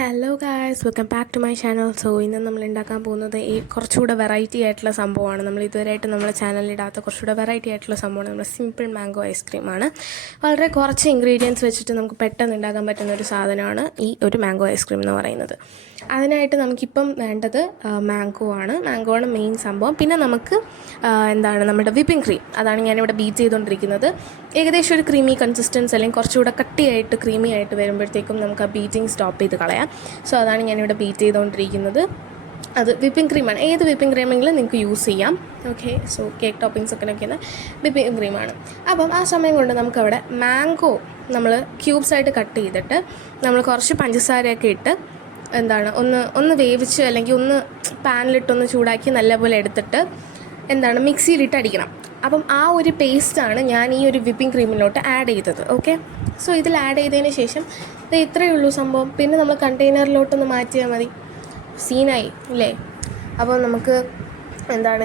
Hello guys, welcome back to my channel. So ഇന്ന് നമ്മൾ ഉണ്ടാക്കാൻ പോകുന്നത് കുറച്ചുകൂടെ വെറൈറ്റി ആയിട്ടുള്ള സംഭവമാണ്. നമ്മൾ ഇതുവരെയായിട്ട് നമ്മുടെ ചാനലിൽ ഇടാത്ത കുറച്ചുകൂടെ വെറൈറ്റി ആയിട്ടുള്ള സംഭവമാണ്. നമ്മുടെ സിമ്പിൾ മാംഗോ ഐസ്ക്രീമാണ്. വളരെ കുറച്ച് ഇൻഗ്രീഡിയൻസ് വെച്ചിട്ട് നമുക്ക് പെട്ടെന്ന് ഉണ്ടാക്കാൻ പറ്റുന്ന ഒരു സാധനമാണ് ഈ ഒരു മാംഗോ ഐസ്ക്രീം എന്ന് പറയുന്നത്. അതിനായിട്ട് നമുക്കിപ്പം വേണ്ടത് മാംഗോ ആണ് മെയിൻ സംഭവം. പിന്നെ നമുക്ക് നമ്മുടെ വിപ്പിംഗ് ക്രീം, അതാണ് ഞാനിവിടെ ബീറ്റ് ചെയ്തുകൊണ്ടിരിക്കുന്നത്. ഏകദേശം ഒരു ക്രീമി കൺസിസ്റ്റൻസ് അല്ലെങ്കിൽ കുറച്ചുകൂടെ കട്ടിയായിട്ട് ക്രീമി ആയിട്ട് വരുമ്പോഴത്തേക്കും നമുക്ക് ആ ബീറ്റിംഗ് സ്റ്റോപ്പ് ചെയ്ത് കളയാം. സോ അതാണ് ഞാനിവിടെ ബീറ്റ് ചെയ്തുകൊണ്ടിരിക്കുന്നത്. അത് വിപ്പിംഗ് ക്രീമാണ്. ഏത് വിപ്പിംഗ് ക്രീമെങ്കിലും നിങ്ങൾക്ക് യൂസ് ചെയ്യാം. ഓക്കെ, സോ കേക്ക് ടോപ്പിങ്സ് ഒക്കെ വയ്ക്കുന്ന വിപ്പിംഗ് ക്രീമാണ്. അപ്പം ആ സമയം കൊണ്ട് നമുക്കവിടെ മാംഗോ നമ്മൾ ക്യൂബ്സായിട്ട് കട്ട് ചെയ്തിട്ട് നമ്മൾ കുറച്ച് പഞ്ചസാരയൊക്കെ ഇട്ട് ഒന്ന് വേവിച്ച് അല്ലെങ്കിൽ ഒന്ന് പാനിലിട്ടൊന്ന് ചൂടാക്കി നല്ലപോലെ എടുത്തിട്ട് മിക്സിയിലിട്ട് അടിക്കണം. അപ്പം ആ ഒരു പേസ്റ്റാണ് ഞാൻ ഈ ഒരു വിപ്പിംഗ് ക്രീമിലോട്ട് ആഡ് ചെയ്തത്. ഓക്കെ, സോ ഇതിൽ ആഡ് ചെയ്തതിന് ശേഷം ഇത് ഇത്രയേ ഉള്ളൂ സംഭവം. പിന്നെ നമ്മൾ കണ്ടെയ്നറിലോട്ടൊന്ന് മാറ്റിയാൽ മതി. സീനായി അല്ലേ? അപ്പോൾ നമുക്ക്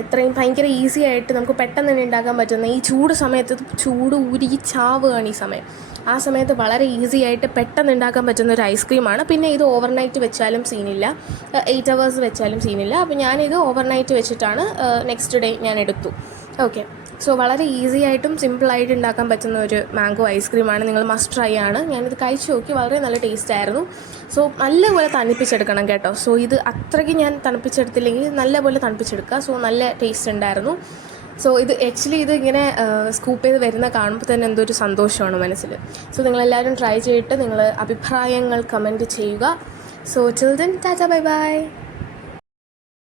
ഇത്രയും ഭയങ്കര ഈസി ആയിട്ട് നമുക്ക് പെട്ടെന്ന് തന്നെ ഉണ്ടാക്കാൻ പറ്റുന്ന ഈ ചൂട് സമയത്ത് ചൂട് ഉരുകി ചാവുകയാണ് ഈ സമയം. ആ സമയത്ത് വളരെ ഈസി ആയിട്ട് പെട്ടെന്ന് ഉണ്ടാക്കാൻ പറ്റുന്ന ഒരു ഐസ്ക്രീമാണ്. പിന്നെ ഇത് ഓവർനൈറ്റ് വെച്ചാലും സീനില്ല, 8 hours വെച്ചാലും സീനില്ല. അപ്പോൾ ഞാനിത് ഓവർനൈറ്റ് വെച്ചിട്ടാണ് നെക്സ്റ്റ് ഡേ ഞാൻ എടുത്തു. ഓക്കെ, സോ വളരെ ഈസി ആയിട്ടും സിമ്പിളായിട്ട് ഉണ്ടാക്കാൻ പറ്റുന്ന ഒരു മാംഗോ ഐസ്ക്രീമാണ്. നിങ്ങൾ മസ്റ്റ് ട്രൈ ആണ്. ഞാനിത് കഴിച്ചു നോക്കി, വളരെ നല്ല ടേസ്റ്റ് ആയിരുന്നു. സോ നല്ലപോലെ തണുപ്പിച്ചെടുക്കണം കേട്ടോ. സോ ഇത് അത്രയ്ക്ക് ഞാൻ തണുപ്പിച്ചെടുത്തില്ലെങ്കിൽ നല്ലപോലെ തണുപ്പിച്ചെടുക്കുക. സോ നല്ല ടേസ്റ്റ് ഉണ്ടായിരുന്നു. സോ ഇത് ആക്ച്വലി ഇങ്ങനെ സ്കൂപ്പ് ചെയ്ത് വരുന്ന കാണുമ്പോൾ തന്നെ എന്തോ ഒരു സന്തോഷമാണ് മനസ്സിൽ. സോ നിങ്ങളെല്ലാവരും ട്രൈ ചെയ്തിട്ട് നിങ്ങൾ അഭിപ്രായങ്ങൾ കമൻറ്റ് ചെയ്യുക. So till then Tata, bye bye.